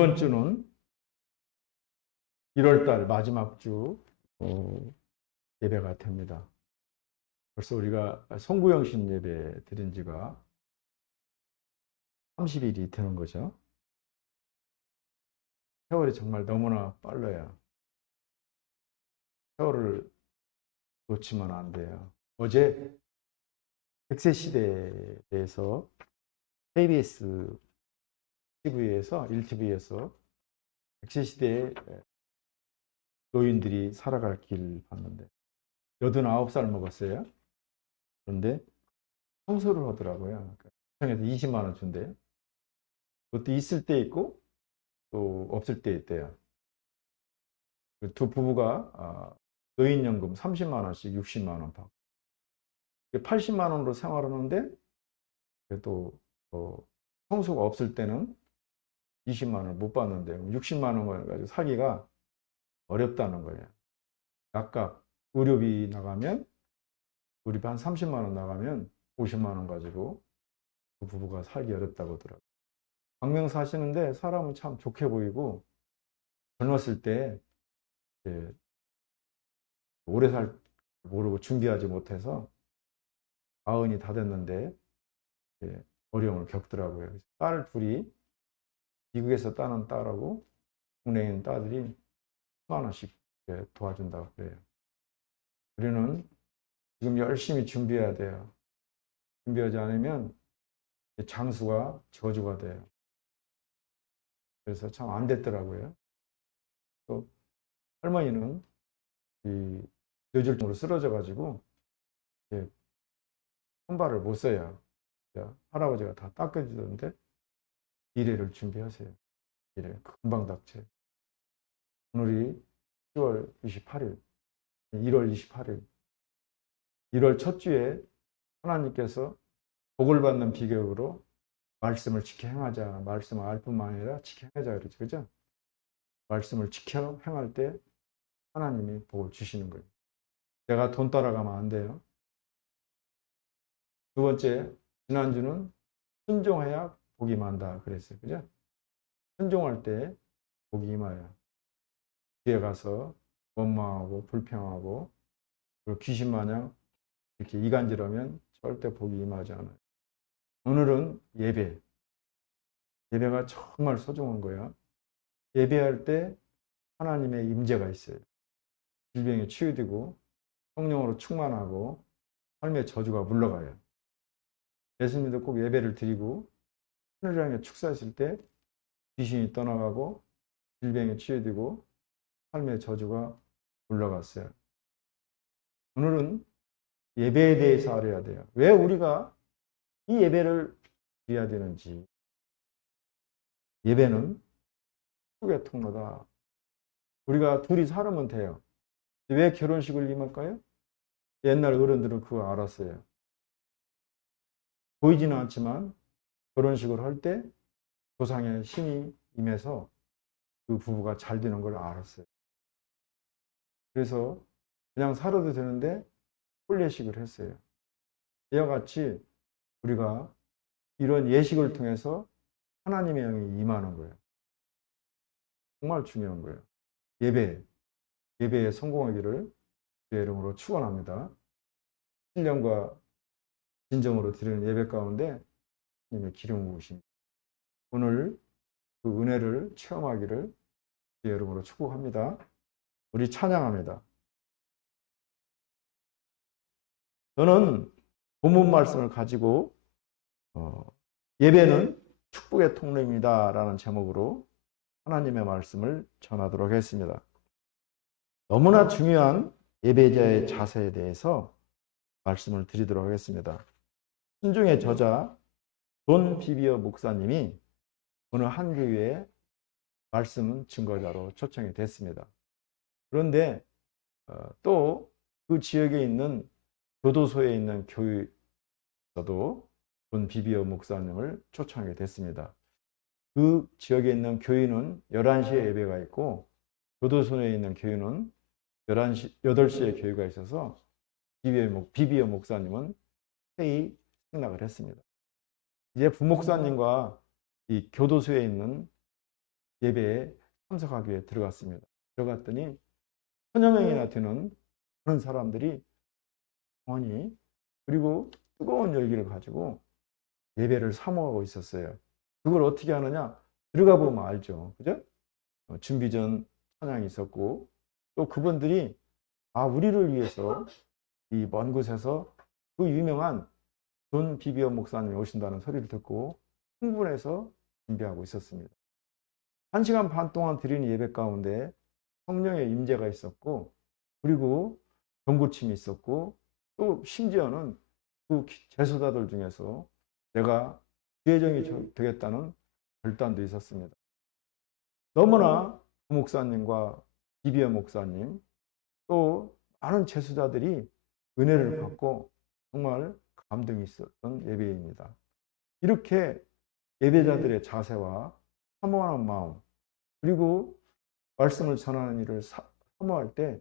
이번 주는 1월달 마지막 주 예배가 됩니다. 벌써 우리가 송구영신 예배 드린 지가 30일이 되는 거죠. 세월이 정말 너무나 빨라요. 세월을 놓치면 안 돼요. 어제 100세 시대에 대해서 KBS TV에서 1TV에서 100세 시대에 노인들이 살아갈 길 봤는데 89살 먹었어요. 그런데 청소를 하더라고요. 청에서 20만 원 준대요. 그것도 있을 때 있고 또 없을 때 있대요. 두 부부가 노인연금 30만 원씩 60만 원 받고 80만 원으로 생활하는데 그래도 청소가 없을 때는 20만 원을 못 받는데 60만 원 가지고 살기가 어렵다는 거예요. 각각 의료비 나가면 의료비 한 30만 원 나가면 50만 원 가지고 그 부부가 살기 어렵다고 하더라고요. 광명 사시는데 사람은 참 좋게 보이고 젊었을 때 오래 살 모르고 준비하지 못해서 40이 다 됐는데 어려움을 겪더라고요. 딸 둘이 미국에서 따는 딸하고 국내에 있는 딸들이 10만 원씩 도와준다고 그래요. 우리는 지금 열심히 준비해야 돼요. 준비하지 않으면 장수가 저주가 돼요. 그래서 참 안 됐더라고요. 또 할머니는 이 뇌졸중으로 쓰러져가지고 손발을 못 써요. 할아버지가 다 닦아주던데 미래를 준비하세요. 미래 금방 닥쳐요. 오늘이 10월 28일, 1월 28일, 1월 첫 주에 하나님께서 복을 받는 비결으로 말씀을 지켜 행하자. 말씀을 알 뿐만 아니라 지켜 행하자 그러죠. 그죠? 말씀을 지켜 행할 때 하나님이 복을 주시는 거예요. 내가 돈 따라가면 안 돼요. 두 번째, 지난주는 순종해야 복이 많다 그랬어요. 그죠? 순종할 때 복이 임하여. 뒤에 가서 원망하고 불평하고 그리고 귀신 마냥 이렇게 이간질하면 절대 복이 임하지 않아요. 오늘은 예배. 예배가 정말 소중한 거야. 예배할 때 하나님의 임재가 있어요. 질병이 치유되고 성령으로 충만하고 삶의 저주가 물러가요. 예수님도 꼭 예배를 드리고 하늘을 향해 축사하실 때 귀신이 떠나가고 질병이 치유되고 삶의 저주가 물러갔어요. 오늘은 예배에 대해서 알아야 돼요. 왜 우리가 이 예배를 드려야 되는지. 예배는 축복의 통로다. 우리가 둘이 살면 돼요. 왜 결혼식을 임할까요? 옛날 어른들은 그거 알았어요. 보이지는 않지만 결혼식을 할 때 조상의 신이 임해서 그 부부가 잘 되는 걸 알았어요. 그래서 그냥 살아도 되는데 혼례식을 했어요. 이와 같이 우리가 이런 예식을 통해서 하나님의 영이 임하는 거예요. 정말 중요한 거예요. 예배에 성공하기를 주의 이름으로 축원합니다. 신령과 진정으로 드리는 예배 가운데 주님의 기름 부으심 오늘 그 은혜를 체험하기를 주의 이름으로 축복합니다. 우리 찬양합니다. 저는 본문 말씀을 가지고 예배는 축복의 통로입니다 라는 제목으로 하나님의 말씀을 전하도록 하겠습니다. 너무나 중요한 예배자의 자세에 대해서 말씀을 드리도록 하겠습니다. 순종의 저자 존 비비어 목사님이 어느 한 교회에 말씀 증거자로 초청이 됐습니다. 그런데 또 그 지역에 있는 교도소에 있는 교회에서도 존 비비어 목사님을 초청하게 됐습니다. 그 지역에 있는 교회는 11시에 예배가 있고 교도소에 있는 교회는 8시에 교회가 있어서 비비어 목사님은 회의 승낙을 했습니다. 이제 부목사님과 이 교도소에 있는 예배에 참석하기 위해 들어갔습니다. 들어갔더니 천여 명이나 되는 그런 사람들이 영원히 그리고 뜨거운 열기를 가지고 예배를 사모하고 있었어요. 그걸 어떻게 하느냐? 들어가 보면 알죠. 그죠? 준비 전 찬양이 있었고 또 그분들이 우리를 위해서 이 먼 곳에서 그 유명한 존 비비어 목사님이 오신다는 소리를 듣고 흥분해서 준비하고 있었습니다. 1시간 반 동안 드리는 예배 가운데 성령의 임재가 있었고 그리고 병고침이 있었고 또 심지어는 그 제수자들 중에서 내가 주회장이 되겠다는 결단도 있었습니다. 너무나 그 목사님과 비비어 목사님 또 많은 제수자들이 은혜를 받고 정말 감동이 있었던 예배입니다. 이렇게 예배자들의 자세와 사모하는 마음 그리고 말씀을 전하는 일을 사모할 때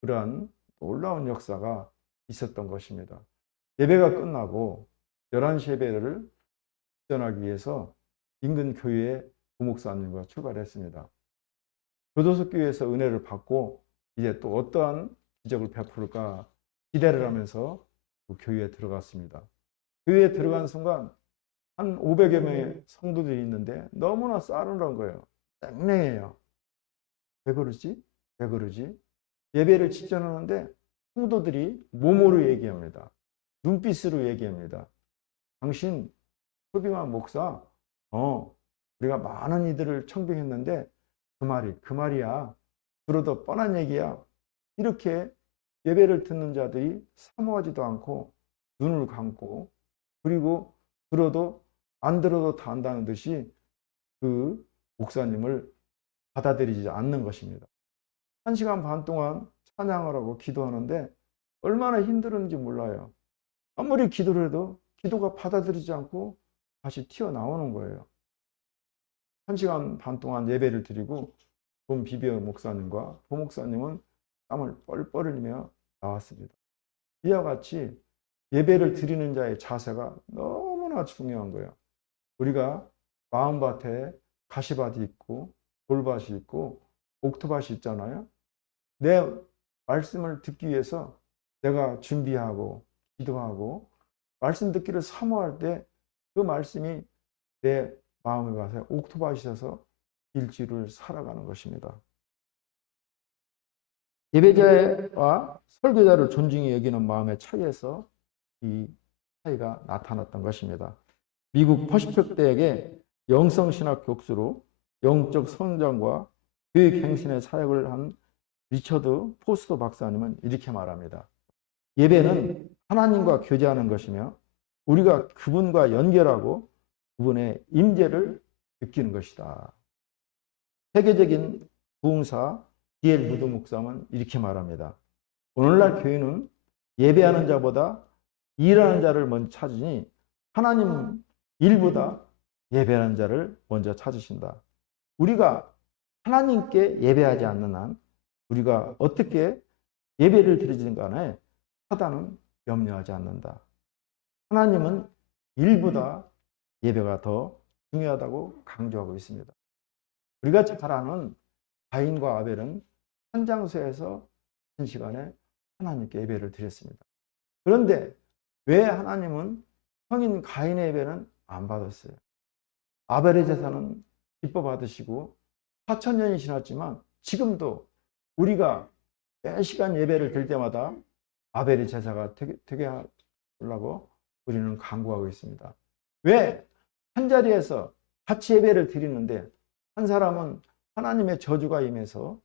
그러한 놀라운 역사가 있었던 것입니다. 예배가 끝나고 11시 예배를 시전하기 위해서 인근 교회에 부목사님과 출발했습니다. 교도소 교회에서 은혜를 받고 이제 또 어떠한 기적을 베풀까 기대를 하면서 그 교회에 들어갔습니다. 교회에 들어간 순간 한 500여 명의 성도들이 있는데 너무나 싸늘한 거예요. 땡땡해요. 왜 그러지? 왜 그러지? 예배를 지전하는데 성도들이 몸으로 얘기합니다. 눈빛으로 얘기합니다. 당신 소빙한 목사, 우리가 많은 이들을 청빙했는데 그 말이야. 들어도 뻔한 얘기야. 이렇게 예배를 듣는 자들이 사모하지도 않고 눈을 감고 그리고 들어도 안 들어도 다 안다는 듯이 그 목사님을 받아들이지 않는 것입니다. 1시간 반 동안 찬양을 하고 기도하는데 얼마나 힘들었는지 몰라요. 아무리 기도를 해도 기도가 받아들이지 않고 다시 튀어나오는 거예요. 1시간 반 동안 예배를 드리고 본 비비어 목사님과 부목사님은 땀을 뻘뻘 흘리며 나왔습니다. 이와 같이 예배를 드리는 자의 자세가 너무나 중요한 거예요. 우리가 마음밭에 가시밭이 있고 돌밭이 있고 옥토밭이 있잖아요. 내 말씀을 듣기 위해서 내가 준비하고 기도하고 말씀 듣기를 사모할 때 그 말씀이 내 마음의 밭에 옥토밭이 있어서 일주일을 살아가는 것입니다. 예배자와 설교자를 존중히 여기는 마음의 차이에서 이 차이가 나타났던 것입니다. 미국 퍼시픽 대학의 영성신학 교수로 영적 성장과 교육 행신의 사역을 한 리처드 포스터 박사님은 이렇게 말합니다. 예배는 하나님과 교제하는 것이며 우리가 그분과 연결하고 그분의 임재를 느끼는 것이다. 세계적인 부흥사 D.L. 무드 목사는 이렇게 말합니다. 오늘날 교회는 예배하는 자보다 일하는 자를 먼저 찾으니 하나님 일보다 예배하는 자를 먼저 찾으신다. 우리가 하나님께 예배하지 않는 한 우리가 어떻게 예배를 드리든 간에 사단은 염려하지 않는다. 하나님은 일보다 예배가 더 중요하다고 강조하고 있습니다. 우리가 잘 아는 가인과 아벨은 한 장소에서 한 시간에 하나님께 예배를 드렸습니다. 그런데 왜 하나님은 성인 가인의 예배는 안 받았어요? 아벨의 제사는 기뻐 받으시고 4,000년이 지났지만 지금도 우리가 매 시간 예배를 드릴 때마다 아벨의 제사가 되게 하려고 우리는 강구하고 있습니다. 왜? 한 자리에서 같이 예배를 드리는데 한 사람은 하나님의 저주가 임해서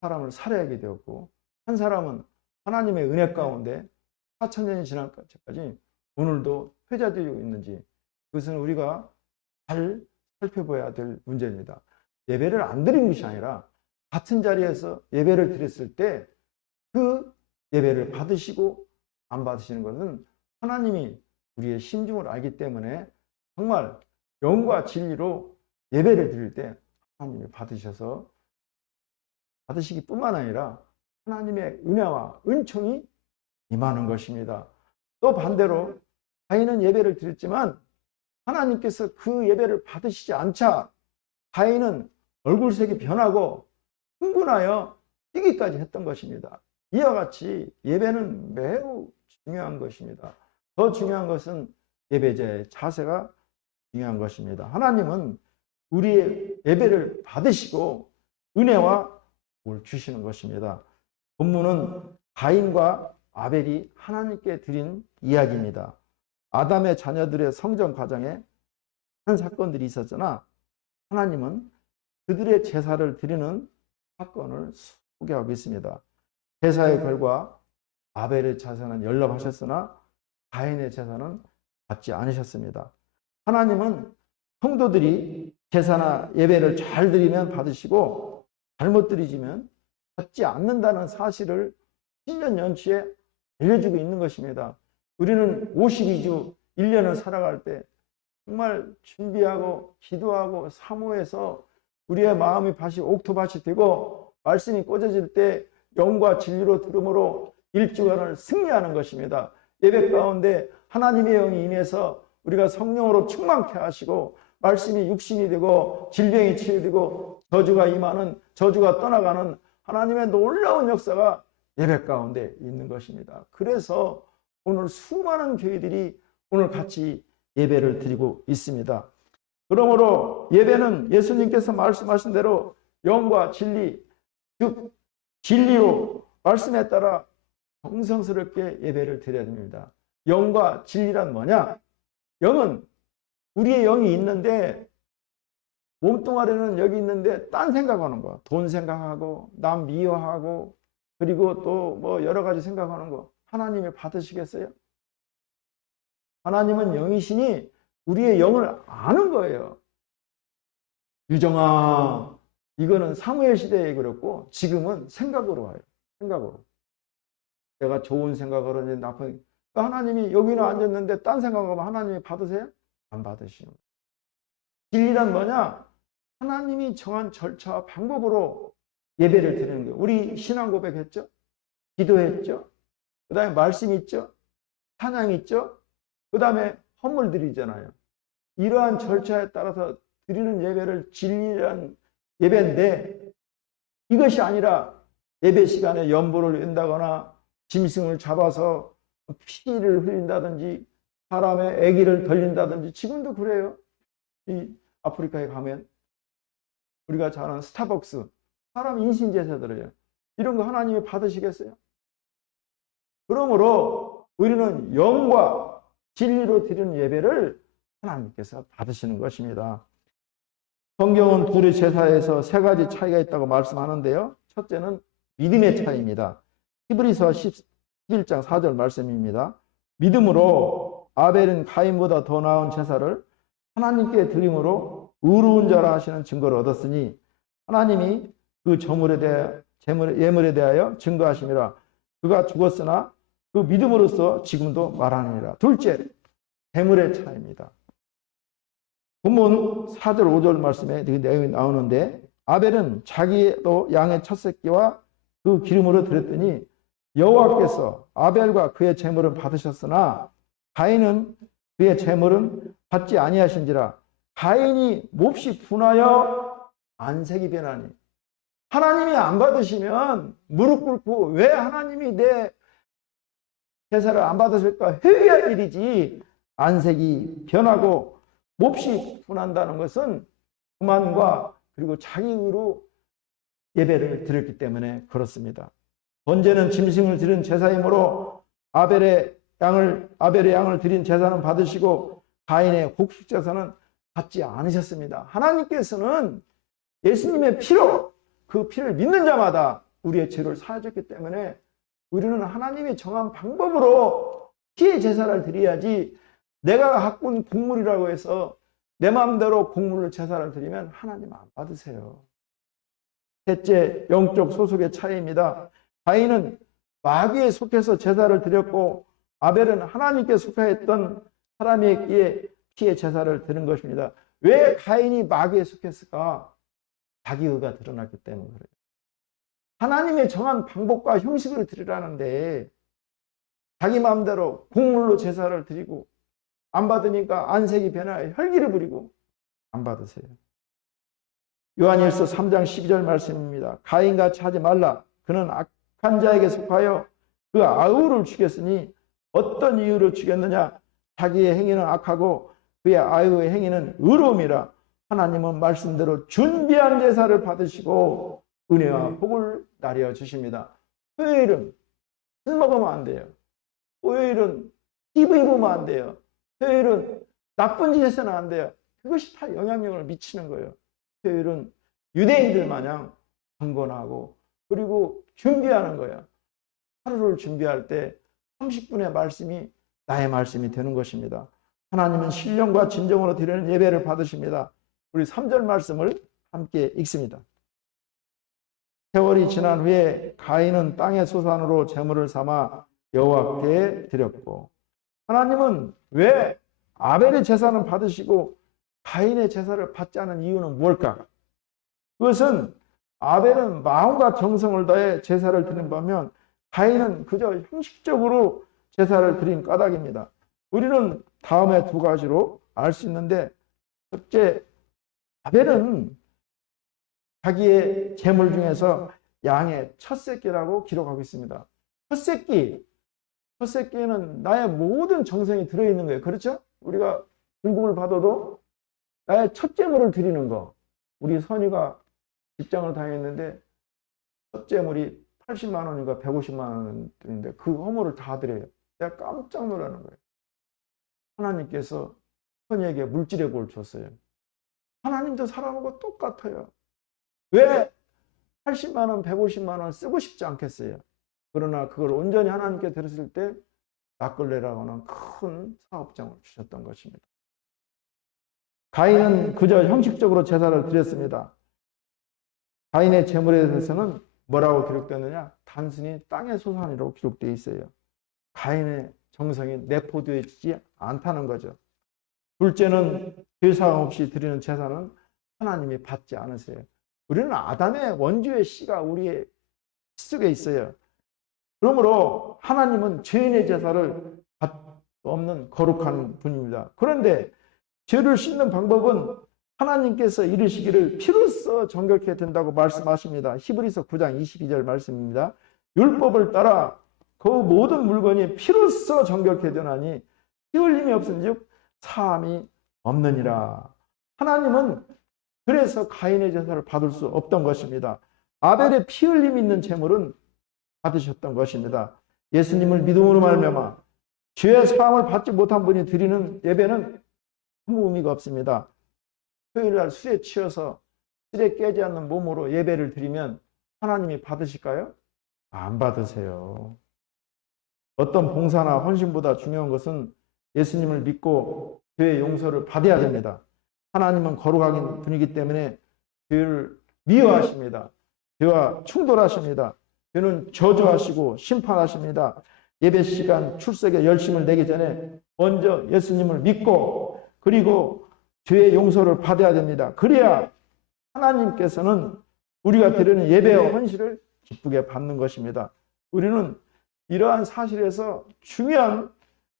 사람을 살해하게 되었고 한 사람은 하나님의 은혜 가운데 4,000년이 지난 까지 오늘도 회자되고 있는지 그것은 우리가 잘 살펴봐야 될 문제입니다. 예배를 안 드린 것이 아니라 같은 자리에서 예배를 드렸을 때 그 예배를 받으시고 안 받으시는 것은 하나님이 우리의 심중을 알기 때문에 정말 영과 진리로 예배를 드릴 때 하나님이 받으시기 뿐만 아니라 하나님의 은혜와 은총이 임하는 것입니다. 또 반대로 가인은 예배를 드렸지만 하나님께서 그 예배를 받으시지 않자 가인은 얼굴색이 변하고 흥분하여 뛰기까지 했던 것입니다. 이와 같이 예배는 매우 중요한 것입니다. 더 중요한 것은 예배자의 자세가 중요한 것입니다. 하나님은 우리의 예배를 받으시고 은혜와 복을 주시는 것입니다. 본문은 가인과 아벨이 하나님께 드린 이야기입니다. 아담의 자녀들의 성전 과정에 한 사건들이 있었으나 하나님은 그들의 제사를 드리는 사건을 소개하고 있습니다. 제사의 결과 아벨의 제사는 연락하셨으나 가인의 제사는 받지 않으셨습니다. 하나님은 성도들이 제사나 예배를 잘 드리면 받으시고 잘못 드리지면 받지 않는다는 사실을 신년 연초에 알려주고 있는 것입니다. 우리는 52주 1년을 살아갈 때 정말 준비하고 기도하고 사모해서 우리의 마음이 밭이 옥토밭이 되고 말씀이 꽂아질 때 영과 진리로 들음으로 1주간을 승리하는 것입니다. 예배 가운데 하나님의 영이 임해서 우리가 성령으로 충만케 하시고 말씀이 육신이 되고 질병이 치유되고 저주가 임하는, 저주가 떠나가는 하나님의 놀라운 역사가 예배 가운데 있는 것입니다. 그래서 오늘 수많은 교회들이 오늘 같이 예배를 드리고 있습니다. 그러므로 예배는 예수님께서 말씀하신 대로 영과 진리, 즉 진리로 말씀에 따라 정성스럽게 예배를 드려야 됩니다. 영과 진리란 뭐냐? 영은 우리의 영이 있는데 몸뚱아리는 여기 있는데 딴 생각하는 거, 돈 생각하고 남 미워하고 그리고 또 뭐 여러 가지 생각하는 거 하나님이 받으시겠어요? 하나님은 영이시니 우리의 영을 아는 거예요. 유정아, 이거는 사무엘 시대에 그랬고 지금은 생각으로 와요. 생각으로. 내가 좋은 생각을 하는지 나쁜, 하나님이 여기는 앉았는데 딴 생각하면 하나님이 받으세요? 안 받으시는 거예요. 진리란 뭐냐? 하나님이 정한 절차와 방법으로 예배를 드리는 거예요. 우리 신앙 고백했죠? 기도했죠? 그 다음에 말씀 있죠? 찬양 있죠? 그 다음에 헌물 드리잖아요. 이러한 절차에 따라서 드리는 예배를 진리란 예배인데 이것이 아니라 예배 시간에 연보를 웬다거나 짐승을 잡아서 피를 흘린다든지 사람의 애기를 돌린다든지 지금도 그래요. 이 아프리카에 가면 우리가 잘 아는 스타벅스 사람 인신제사 드려요. 이런 거 하나님이 받으시겠어요? 그러므로 우리는 영과 진리로 드리는 예배를 하나님께서 받으시는 것입니다. 성경은 둘의 제사에서 세 가지 차이가 있다고 말씀하는데요. 첫째는 믿음의 차이입니다. 히브리서 11장 4절 말씀입니다. 믿음으로 아벨은 가인보다 더 나은 제사를 하나님께 드림으로 의로운 자라 하시는 증거를 얻었으니 하나님이 그 예물에 대하여 증거하심이라. 그가 죽었으나 그 믿음으로써 지금도 말하느니라. 둘째, 재물의 차이입니다. 본문 4절 5절 말씀에 그 내용이 나오는데 아벨은 자기도 양의 첫 새끼와 그 기름으로 드렸더니 여호와께서 아벨과 그의 제물은 받으셨으나 가인은 그의 제물은 받지 아니하신지라. 가인이 몹시 분하여 안색이 변하니. 하나님이 안 받으시면 무릎 꿇고 왜 하나님이 내 제사를 안 받으실까 회개할 일이지. 안색이 변하고 몹시 분한다는 것은 교만과 그리고 자기의로 예배를 드렸기 때문에 그렇습니다. 번제는 짐승을 드린 제사이므로 아벨의 양을 드린 제사는 받으시고 가인의 곡식 제사는 받지 않으셨습니다. 하나님께서는 예수님의 피로 그 피를 믿는 자마다 우리의 죄를 사하셨기 때문에 우리는 하나님이 정한 방법으로 피의 제사를 드려야지 내가 가꾼 곡물이라고 해서 내 마음대로 곡물을 제사를 드리면 하나님 안 받으세요. 셋째, 영적 소속의 차이입니다. 가인은 마귀에 속해서 제사를 드렸고 아벨은 하나님께 속하였던 사람의 피의 제사를 드린 것입니다. 왜 가인이 마귀에 속했을까? 자기 의가 드러났기 때문에 그래요. 하나님의 정한 방법과 형식으로 드리라는데 자기 마음대로 곡물로 제사를 드리고 안 받으니까 안색이 변하여 혈기를 부리고 안 받으세요. 요한일서 3장 12절 말씀입니다. 가인같이 하지 말라. 그는 악한 자에게 속하여 그 아우를 죽였으니 어떤 이유로 죽였느냐? 자기의 행위는 악하고 그의 아우의 행위는 의로움이라. 하나님은 말씀대로 준비한 제사를 받으시고 은혜와 복을 나려 주십니다. 토요일은 술 먹으면 안 돼요. 토요일은 TV 보면 안 돼요. 토요일은 나쁜 짓 해서는 안 돼요. 그것이 다 영향력을 미치는 거예요. 토요일은 유대인들 마냥 경건하고 그리고 준비하는 거예요. 하루를 준비할 때 30분의 말씀이 나의 말씀이 되는 것입니다. 하나님은 신령과 진정으로 드리는 예배를 받으십니다. 우리 3절 말씀을 함께 읽습니다. 세월이 지난 후에 가인은 땅의 소산으로 제물을 삼아 여호와께 드렸고, 하나님은 왜 아벨의 제사는 받으시고 가인의 제사를 받지 않은 이유는 무엇일까? 그것은 아벨은 마음과 정성을 다해 제사를 드린 반면 가인은 그저 형식적으로 제사를 드린 까닭입니다. 우리는 다음에 두 가지로 알 수 있는데, 첫째, 아벨은 자기의 제물 중에서 양의 첫 새끼라고 기록하고 있습니다. 첫 새끼에는 나의 모든 정성이 들어있는 거예요. 그렇죠? 우리가 중국을 받아도 나의 첫 제물을 드리는 거. 우리 선이가 직장을 다녔는데 첫 제물이 80만 원인가 150만 원인데 그 허물을 다 드려요. 내가 깜짝 놀라는 거예요. 하나님께서 선이에게 물질의 복을 줬어요. 하나님도 사람하고 똑같아요. 왜 80만 원, 150만 원 쓰고 싶지 않겠어요? 그러나 그걸 온전히 하나님께 드렸을 때 납걸레라고 하는 큰 사업장을 주셨던 것입니다. 가인은 그저 형식적으로 제사를 드렸습니다. 가인의 제물에 대해서는 뭐라고 기록되느냐? 단순히 땅의 소산이라고 기록되어 있어요. 가인의 정성이 내포되지 않다는 거죠. 둘째는 죄사함 없이 드리는 제사는 하나님이 받지 않으세요. 우리는 아담의 원주의 씨가 우리의 속에 있어요. 그러므로 하나님은 죄인의 제사를 받을 수 없는 거룩한 분입니다. 그런데 죄를 씻는 방법은 하나님께서 이르시기를 피로써 정결케 된다고 말씀하십니다. 히브리서 9장 22절 말씀입니다. 율법을 따라 그 모든 물건이 피로써 정결케 되나니 피 흘림이 없은즉 사함이 없느니라. 하나님은 그래서 가인의 제사를 받을 수 없던 것입니다. 아벨의 피 흘림이 있는 제물은 받으셨던 것입니다. 예수님을 믿음으로 말미암아 죄의 사함을 받지 못한 분이 드리는 예배는 아무 의미가 없습니다. 토요일날 술에 취해서 술에 깨지 않는 몸으로 예배를 드리면 하나님이 받으실까요? 안 받으세요. 어떤 봉사나 헌신보다 중요한 것은 예수님을 믿고 죄의 용서를 받아야 됩니다. 하나님은 거룩한 분이기 때문에 죄를 미워하십니다. 죄와 충돌하십니다. 죄는 저주하시고 심판하십니다. 예배 시간 출석에 열심을 내기 전에 먼저 예수님을 믿고 그리고 죄의 용서를 받아야 됩니다. 그래야 하나님께서는 우리가 드리는 예배와 헌신을 기쁘게 받는 것입니다. 우리는 이러한 사실에서 중요한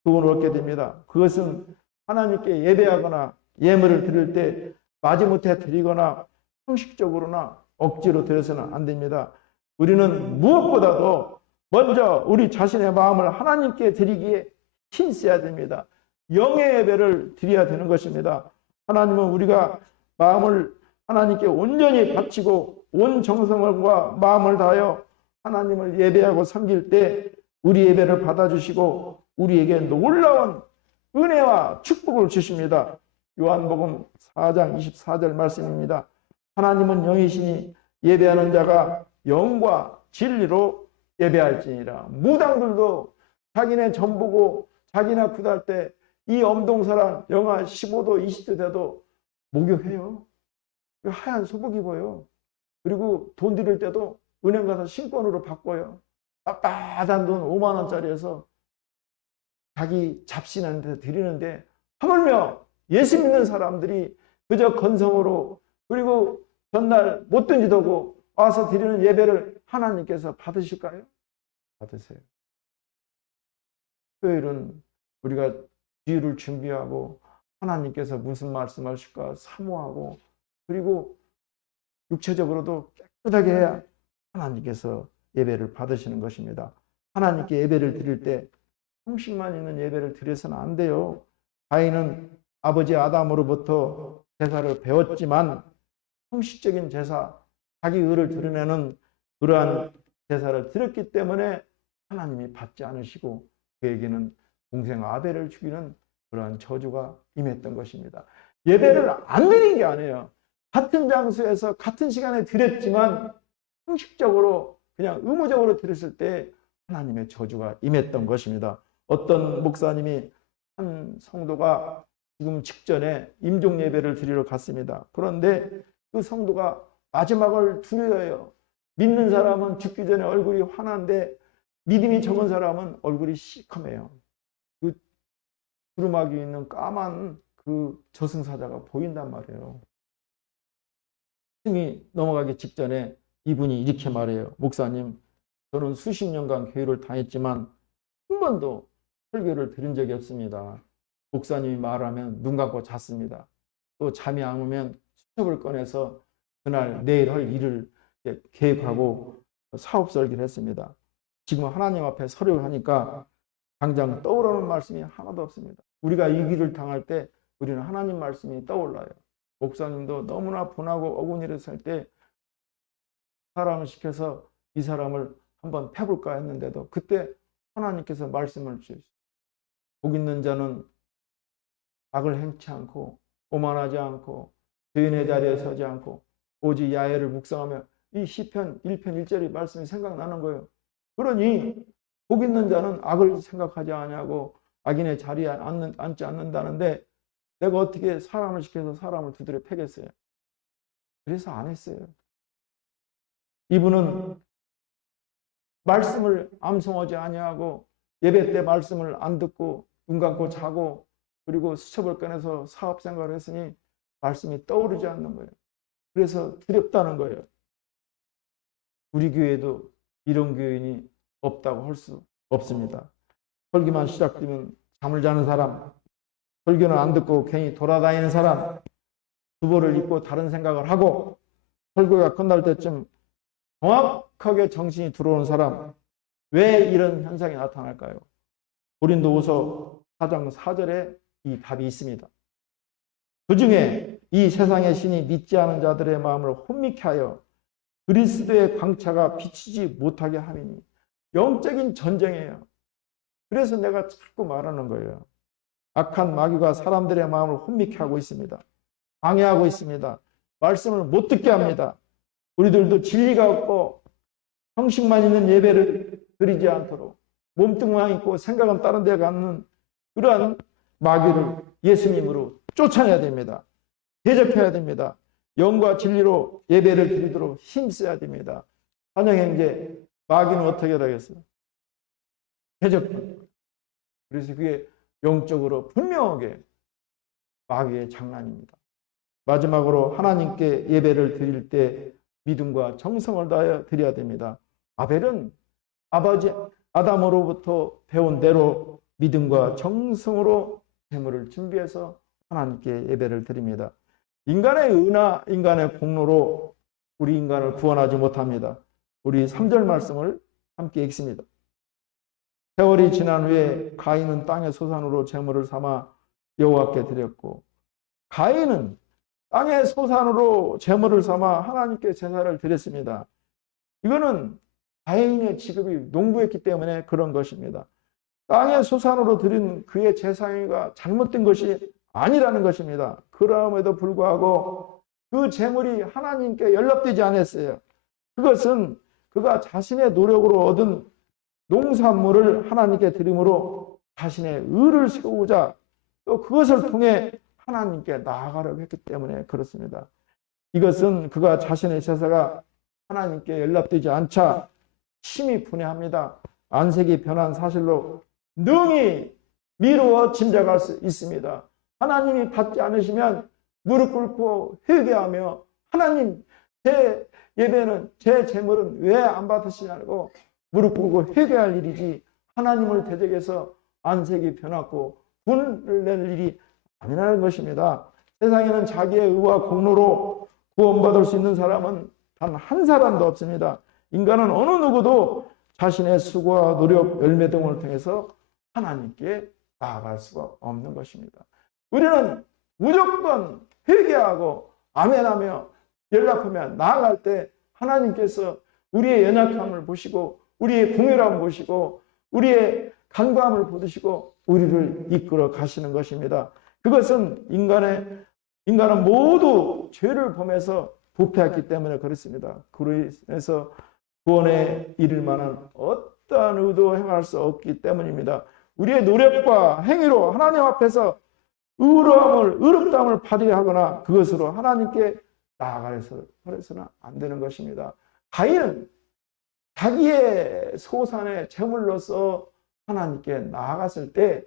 교훈을 얻게 됩니다. 그것은 하나님께 예배하거나 예물을 드릴 때 마지못해 드리거나 형식적으로나 억지로 드려서는 안 됩니다. 우리는 무엇보다도 먼저 우리 자신의 마음을 하나님께 드리기에 힘써야 됩니다. 영의 예배를 드려야 되는 것입니다. 하나님은 우리가 마음을 하나님께 온전히 바치고 온 정성과 마음을 다하여 하나님을 예배하고 섬길 때 우리 예배를 받아주시고 우리에게 놀라운 은혜와 축복을 주십니다. 요한복음 4장 24절 말씀입니다. 하나님은 영이시니 예배하는 자가 영과 진리로 예배할지니라. 무당들도 자기네 전보고 자기나 구달 때 이 엄동설한 영하 15도 20도 돼도 목욕해요. 하얀 소복 입어요. 그리고 돈 드릴 때도 은행 가서 신권으로 바꿔요. 빳빳한 돈 5만 원짜리에서 자기 잡신한테 드리는데 하물며 예수 믿는 사람들이 그저 건성으로 그리고 전날 못 든지도고 와서 드리는 예배를 하나님께서 받으실까요? 받으세요. 토요일은 우리가 주일을 준비하고 하나님께서 무슨 말씀하실까 사모하고 그리고 육체적으로도 깨끗하게 해야 하나님께서 예배를 받으시는 것입니다. 하나님께 예배를 드릴 때 형식만 있는 예배를 드려서는 안 돼요. 가인은 아버지 아담으로부터 제사를 배웠지만 형식적인 제사, 자기 의를 드러내는 그러한 제사를 드렸기 때문에 하나님이 받지 않으시고 그에게는 동생 아벨을 죽이는 그러한 저주가 임했던 것입니다. 예배를 안 드린 게 아니에요. 같은 장소에서 같은 시간에 드렸지만 형식적으로 그냥 의무적으로 드렸을 때 하나님의 저주가 임했던 것입니다. 어떤 목사님이 한 성도가 죽음 직전에 임종 예배를 드리러 갔습니다. 그런데 그 성도가 마지막을 두려워해요. 믿는 사람은 죽기 전에 얼굴이 환한데 믿음이 적은 사람은 얼굴이 시커매요. 그 두루마기 있는 까만 그 저승사자가 보인단 말이에요. 숨이 넘어가기 직전에 이분이 이렇게 말해요. 목사님, 저는 수십 년간 교회를 다녔지만 한 번도 설교를 들은 적이 없습니다. 목사님이 말하면 눈 감고 잤습니다. 또 잠이 안 오면 수첩을 꺼내서 그날 내일 할 일을 계획하고 사업 설계를 했습니다. 지금 하나님 앞에 서려고 하니까 당장 떠오르는 말씀이 하나도 없습니다. 우리가 이 길을 당할 때 우리는 하나님 말씀이 떠올라요. 목사님도 너무나 분하고 어긋니를 살 때 사람을 시켜서 이 사람을 한번 패볼까 했는데도 그때 하나님께서 말씀을 주셨어요. 복 있는 자는 악을 행치 않고 오만하지 않고 죄인의 자리에 서지 않고 오직 야훼를 묵상하며 이 시편 1편 1절의 말씀이 생각나는 거예요. 그러니 복 있는 자는 악을 생각하지 않냐고 악인의 자리에 앉지 않는다는데 내가 어떻게 사람을 시켜서 사람을 두드려 패겠어요? 그래서 안 했어요. 이분은 말씀을 암송하지 아니하고 예배 때 말씀을 안 듣고 눈 감고 자고 그리고 수첩을 꺼내서 사업 생각을 했으니 말씀이 떠오르지 않는 거예요. 그래서 두렵다는 거예요. 우리 교회도 이런 교인이 없다고 할 수 없습니다. 설교만 시작되면 잠을 자는 사람, 설교는 안 듣고 괜히 돌아다니는 사람, 두보를 입고 다른 생각을 하고 설교가 끝날 때쯤 정확하게 정신이 들어오는 사람, 왜 이런 현상이 나타날까요? 고린도후서 4장 4절에 이 답이 있습니다. 그중에 이 세상의 신이 믿지 않은 자들의 마음을 혼미케 하여 그리스도의 광채가 비치지 못하게 함이니 영적인 전쟁이에요. 그래서 내가 자꾸 말하는 거예요. 악한 마귀가 사람들의 마음을 혼미케 하고 있습니다. 방해하고 있습니다. 말씀을 못 듣게 합니다. 우리들도 진리가 없고 형식만 있는 예배를 드리지 않도록 몸뚱만 있고 생각은 다른 데 가는 그러한 마귀를 예수님으로 쫓아내야 됩니다. 대적해야 됩니다. 영과 진리로 예배를 드리도록 힘써야 됩니다. 환영행제 마귀는 어떻게 하겠어요? 대적합니다. 그래서 그게 영적으로 분명하게 마귀의 장난입니다. 마지막으로 하나님께 예배를 드릴 때 믿음과 정성을 다하여 드려야 됩니다. 아벨은 아버지 아담으로부터 배운 대로 믿음과 정성으로 제물을 준비해서 하나님께 예배를 드립니다. 인간의 의나 인간의 공로로 우리 인간을 구원하지 못합니다. 우리 3절 말씀을 함께 읽습니다. 세월이 지난 후에 가인은 땅의 소산으로 제물을 삼아 여호와께 드렸고 가인은 땅의 소산으로 제물을 삼아 하나님께 제사를 드렸습니다. 이거는 가인의 직업이 농부였기 때문에 그런 것입니다. 땅의 소산으로 드린 그의 제사가 잘못된 것이 아니라는 것입니다. 그럼에도 불구하고 그 제물이 하나님께 연락되지 않았어요. 그것은 그가 자신의 노력으로 얻은 농산물을 하나님께 드림으로 자신의 의를 세우고자 또 그것을 통해 하나님께 나아가려고 했기 때문에 그렇습니다. 이것은 그가 자신의 제사가 하나님께 연락되지 않자 심히 분해합니다. 안색이 변한 사실로 능히 미루어 짐작할 수 있습니다. 하나님이 받지 않으시면 무릎 꿇고 회개하며 하나님 제 예배는 제 제물은 왜 안 받으시냐고 무릎 꿇고 회개할 일이지 하나님을 대적해서 안색이 변하고 분을 낼 일이 아니라는 것입니다. 세상에는 자기의 의와 공로로 구원받을 수 있는 사람은 단 한 사람도 없습니다. 인간은 어느 누구도 자신의 수고와 노력, 열매 등을 통해서 하나님께 나아갈 수가 없는 것입니다. 우리는 무조건 회개하고 아멘하며 연락하며 나아갈 때 하나님께서 우리의 연약함을 보시고 우리의 궁핍함을 보시고 우리의 간과함을 보시고 우리를 이끌어 가시는 것입니다. 그것은 인간은 모두 죄를 범해서 부패했기 때문에 그렇습니다. 그래서 구원에 이를 만한 어떠한 의도 행할 수 없기 때문입니다. 우리의 노력과 행위로 하나님 앞에서 의롭다함을 발휘하거나 그것으로 하나님께 나아가서는 안 되는 것입니다. 가인은 자기의 소산의 제물로서 하나님께 나아갔을 때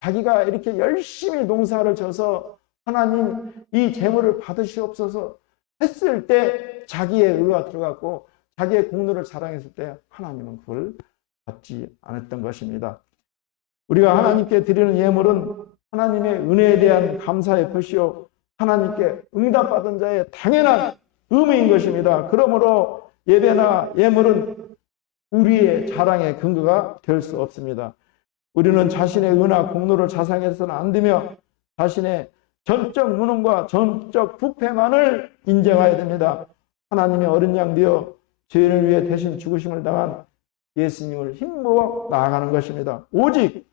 자기가 이렇게 열심히 농사를 져서 하나님 이 제물을 받으시옵소서 했을 때 자기의 의가 들어갔고 자기의 공로를 자랑했을 때 하나님은 그걸 받지 않았던 것입니다. 우리가 하나님께 드리는 예물은 하나님의 은혜에 대한 감사의 것이요 하나님께 응답받은 자의 당연한 의무인 것입니다. 그러므로 예배나 예물은 우리의 자랑의 근거가 될 수 없습니다. 우리는 자신의 은혜나 공로를 자랑해서는 안 되며 자신의 전적 무능과 전적 부패만을 인정해야 됩니다. 하나님의 어린 양 되어 죄인을 위해 대신 죽으심을 당한 예수님을 힘부어 나아가는 것입니다. 오직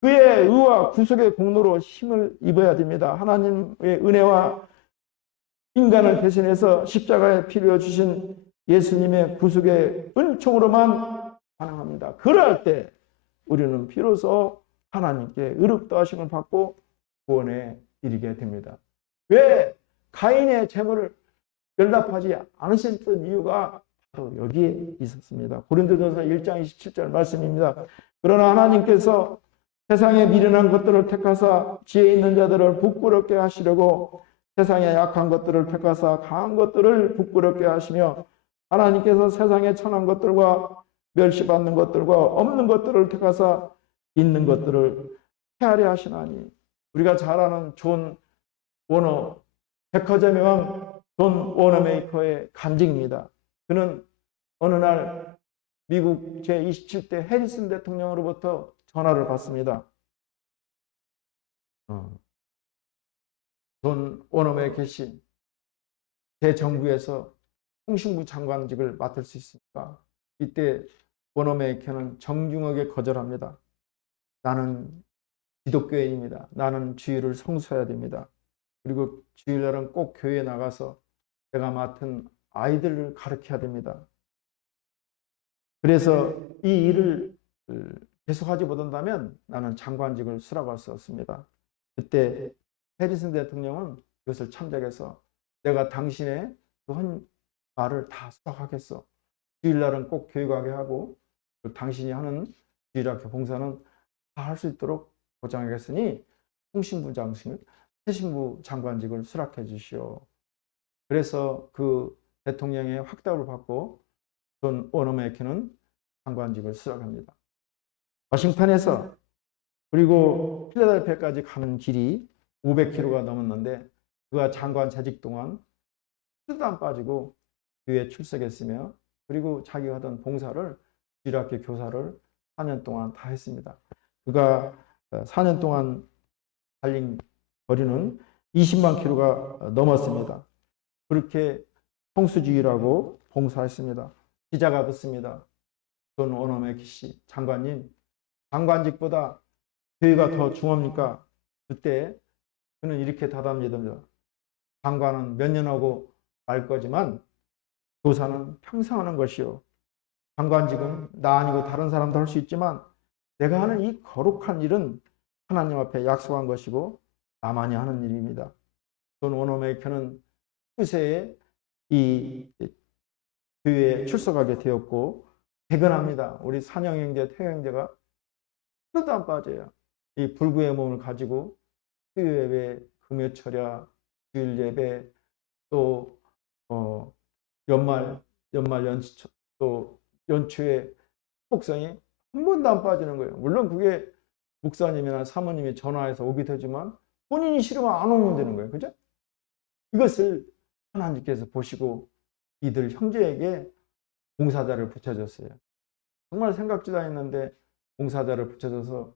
그의 의와 구속의 공로로 힘을 입어야 됩니다. 하나님의 은혜와 인간을 대신해서 십자가에 피를 주신 예수님의 구속의 은총으로만 가능합니다. 그럴 때 우리는 비로소 하나님께 의롭다 하심을 받고 구원에 이르게 됩니다. 왜 가인의 재물을 연락하지 않으셨던 이유가 바로 여기에 있었습니다. 고린도전서 1장 27절 말씀입니다. 그러나 하나님께서 세상에 미련한 것들을 택하사 지혜 있는 자들을 부끄럽게 하시려고 세상에 약한 것들을 택하사 강한 것들을 부끄럽게 하시며 하나님께서 세상에 천한 것들과 멸시받는 것들과 없는 것들을 택하사 있는 것들을 헤아려 하시나니. 우리가 잘 아는 존 워너, 백화점의 왕 존 워너메이커의 간증입니다. 그는 어느 날 미국 제27대 해리슨 대통령으로부터 전화를 받습니다. 존 워너메이커 씨, 제 정부에서 통신부 장관직을 맡을 수 있습니까? 이때 워너메이커는 정중하게 거절합니다. 나는 기독교인입니다. 나는 주일을 성수해야 됩니다. 그리고 주일날은 꼭 교회에 나가서 내가 맡은 아이들을 가르쳐야 됩니다. 그래서 이 일을 계속하지 못한다면 나는 장관직을 수락할 수 없습니다. 그때 해리슨 대통령은 그것을 참작해서 내가 당신의 그 한 말을 다 수락하겠어. 주일날은 꼭 교회 가게 하고 당신이 하는 주일학교 봉사는 다 할 수 있도록 보장하겠으니 통신부 장관직을 수락해 주시오. 그래서 그 대통령의 확답을 받고 존 워너메이커는 장관직을 수락합니다. 워싱턴에서 그리고 필라델피아까지 가는 길이 500km가 넘었는데 그가 장관 재직 동안 하루도 안 빠지고 교회에 출석했으며 그리고 자기가 하던 봉사를 주일학교 교사를 4년 동안 다 했습니다. 그가 4년 동안 달린 거리는 20만 km가 넘었습니다. 그렇게 성수주의라고 봉사했습니다. 기자가 묻습니다. 존 워너메이커 씨, 장관님, 장관직보다 교회가 더 중요합니까? 그때 그는 이렇게 답합니다. 장관은 몇 년 하고 말 거지만 교사는 평생 하는 것이요. 장관직은 나 아니고 다른 사람도 할 수 있지만 내가 하는 이 거룩한 일은 하나님 앞에 약속한 것이고 나만이 하는 일입니다. 존 워너메이커는 후세에 이 교회에 출석하게 되었고 퇴근합니다. 우리 산영형제, 태형제가 하루도 안 빠져요. 이 불구의 몸을 가지고 수요예배, 금요철야, 주일예배, 또 연말 연초, 또 연초에 복성이 한 번도 안 빠지는 거예요. 물론 그게 목사님이나 사모님이 전화해서 오게 되지만 본인이 싫으면 안 오면 되는 거예요. 그죠? 이것을 하나님께서 보시고 이들 형제에게 봉사자를 붙여줬어요. 정말 생각지도 않았는데 봉사자를 붙여줘서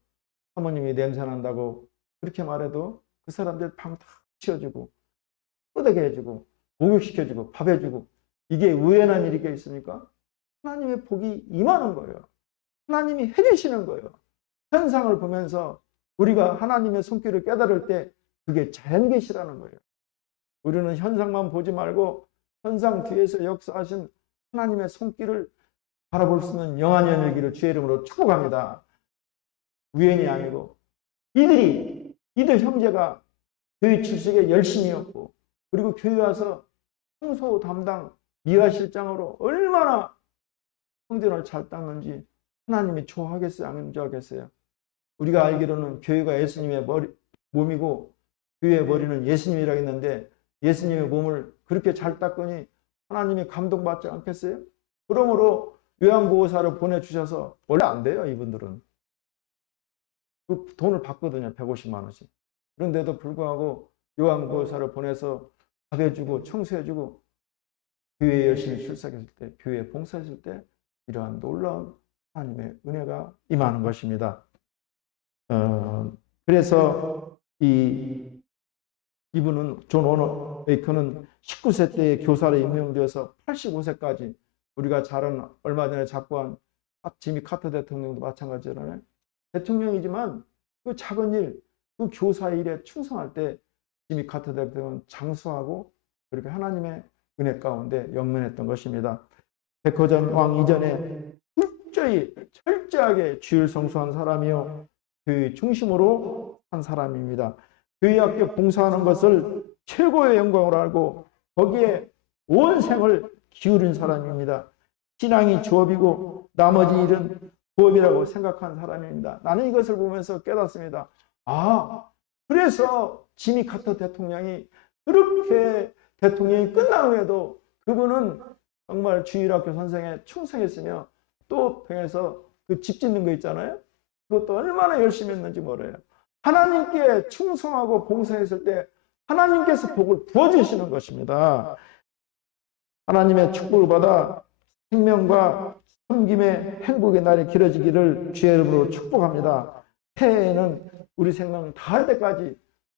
사모님이 냄새난다고 그렇게 말해도 그 사람들 방 다 치워주고 뿌듯하게 해주고 목욕시켜주고 밥 해주고, 이게 우연한 일이 있습니까? 하나님의 복이 임하는 거예요. 하나님이 해주시는 거예요. 현상을 보면서 우리가 하나님의 손길을 깨달을 때 그게 자연계시라는 거예요. 우리는 현상만 보지 말고 현상 뒤에서 역사하신 하나님의 손길을 바라볼 수 있는 영안이 열기를 주의 이름으로 축복합니다. 우연이 아니고 이들 형제가 교회 출석에 열심히였고, 그리고 교회 와서 청소 담당 미화실장으로 얼마나 성전을 잘 닦는지 하나님이 좋아하겠어요? 안 좋아하겠어요? 우리가 알기로는 교회가 예수님의 몸이고 교회의 머리는 예수님이라고 했는데, 예수님의 몸을 그렇게 잘 닦으니 하나님이 감동받지 않겠어요? 그러므로 요양보호사를 보내주셔서, 원래 안 돼요 이분들은. 그 돈을 받거든요, 150만 원씩. 그런데도 불구하고 요양보호사를 보내서 밥 해주고 청소해주고, 교회에 열심히 출석했을 때, 교회에 봉사했을 때 이러한 놀라운 하나님의 은혜가 임하는 것입니다. 그래서 이분은 존 워너웨이커는 19세 때에 교사로 임명되어서 85세까지, 우리가 잘 아는 얼마 전에 작고한 지미 카터 대통령도 마찬가지잖아요. 대통령이지만 그 작은 일, 그 교사 일에 충성할 때 지미 카터 대통령은 장수하고 그렇게 하나님의 은혜 가운데 영면했던 것입니다. 백호전 왕 이전에 철저하게 주일 성수한 사람이요, 교회 중심으로 한 사람입니다. 교회 학교 봉사하는 것을 최고의 영광으로 알고 거기에 온 생을 기울인 사람입니다. 신앙이 주업이고 나머지 일은 부업이라고 생각한 사람입니다. 나는 이것을 보면서 깨닫습니다. 그래서 지미 카터 대통령이 그렇게 대통령이 끝난 후에도 그분은 정말 주일학교 선생에 충성했으며, 또 병에서 그 집 짓는 거 있잖아요. 그것도 얼마나 열심히 했는지 몰라요. 하나님께 충성하고 봉사했을 때 하나님께서 복을 부어주시는 것입니다. 하나님의 축복을 받아 생명과 섬김의 행복의 날이 길어지기를 주의 이름으로 축복합니다. 새해에는 우리 생명 다할 때까지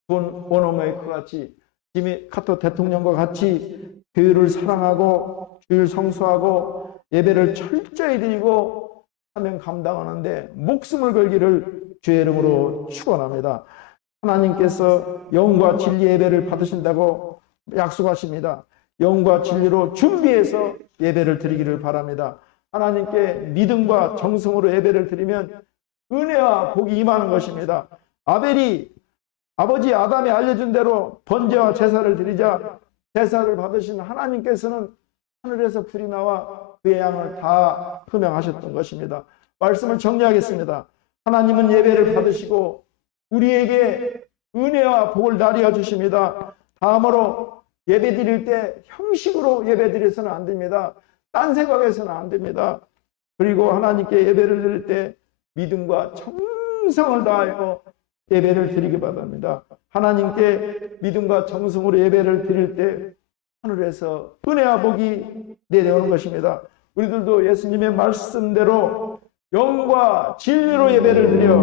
존 워너웨이커 같이, 지미 카터 대통령과 같이 교회를 사랑하고 주일 성수하고 예배를 철저히 드리고 사명 감당하는데 목숨을 걸기를 주의 이름으로 축원합니다. 하나님께서 영과 진리 예배를 받으신다고 약속하십니다. 영과 진리로 준비해서 예배를 드리기를 바랍니다. 하나님께 믿음과 정성으로 예배를 드리면 은혜와 복이 임하는 것입니다. 아벨이 아버지 아담이 알려준 대로 번제와 제사를 드리자 제사를 받으신 하나님께서는 하늘에서 불이 나와 그의 양을 다 흠양하셨던 것입니다. 말씀을 정리하겠습니다. 하나님은 예배를 받으시고 우리에게 은혜와 복을 나뉘어 주십니다. 다음으로 예배 드릴 때 형식으로 예배 드려서는 안 됩니다. 딴 생각해서는 안 됩니다. 그리고 하나님께 예배를 드릴 때 믿음과 정성을 다하여 예배를 드리기 바랍니다. 하나님께 믿음과 정성으로 예배를 드릴 때 하늘에서 은혜와 복이 내려오는 것입니다. 우리들도 예수님의 말씀대로 영과 진리로 예배를 드려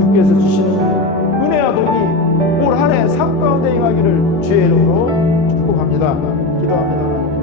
주께서 주시는 은혜와 복이 올 한 해 삶 가운데 임하기를 주의 이름으로 축복합니다. 기도합니다.